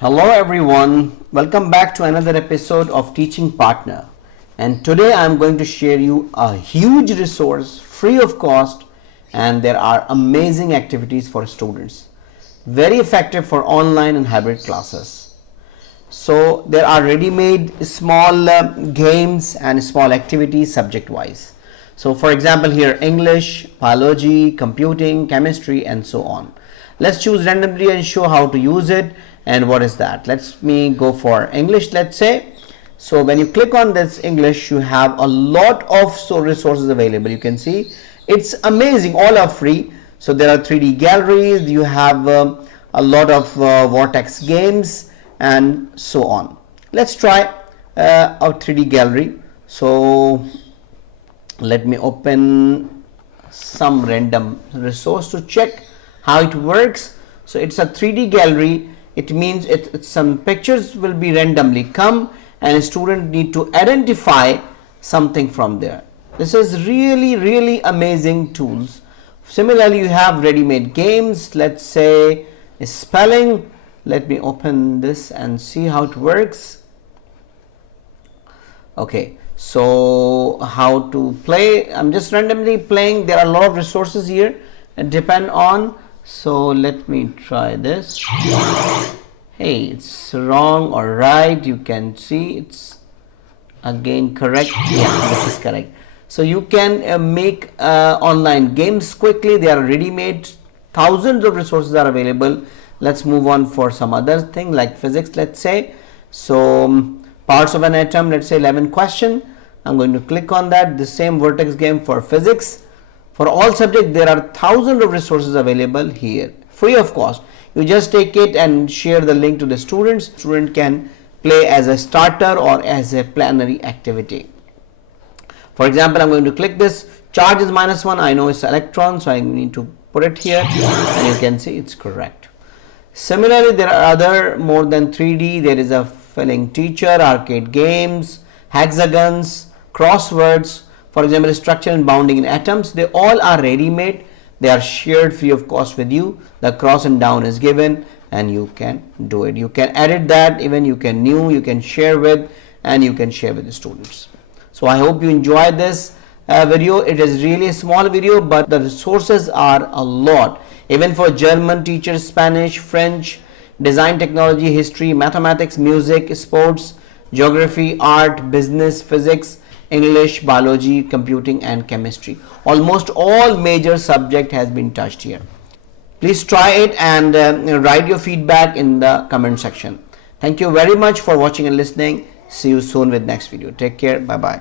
Hello everyone, welcome back to another episode of Teaching Partner, and today I am going to share you a huge resource free of cost, and there are amazing activities for students, very effective for online and hybrid classes. So there are ready-made small games and small activities subject wise. So for example here English, biology, computing, chemistry and so on. Let's choose randomly and show how to use it. And what is that? Let me go for English, let's say. So when you click on this English, you have a lot of resources available. You can see it's amazing, all are free. So there are 3D galleries, you have a lot of vortex games and so on. Let's try a 3D gallery. So let me open some random resource to check how it works. So it's a 3D gallery. It means some pictures will be randomly come and a student need to identify something from there. This is really amazing tools. Similarly, you have ready-made games. Let's say spelling. Let me open this and see how it works. Okay, so how to play? I'm just randomly playing. There are a lot of resources here and depend on. So let me try this. Hey, it's wrong or right. You can see it's again correct. Yeah, this is correct. So you can make online games quickly. They are ready-made. Thousands of resources are available. Let's move on for some other thing like physics, let's say. So parts of an atom, let's say 11 question. I'm going to click on that. The same vertex game for physics. For all subjects, there are thousands of resources available here, free of cost. You just take it and share the link to the students. Student can play as a starter or as a plenary activity. For example, I'm going to click this. Charge is -1. I know it's electron, so I need to put it here, and you can see it's correct. Similarly, there are other more than 3D. There is a filling teacher, arcade games, hexagons, crosswords. For example, structure and bounding in atoms, they all are ready-made. They are shared free of cost with you. The cross and down is given and you can do it. You can edit that, even you can you can share with, and you can share with the students. So I hope you enjoyed this video. It is really a small video, but the resources are a lot. Even for German teachers, Spanish, French, design, technology, history, mathematics, music, sports, geography, art, business, physics, English, biology, computing and chemistry. Almost all major subject has been touched here. Please try it and write your feedback in the comment section. Thank you very much for watching and listening. See you soon with next video. Take care. Bye bye.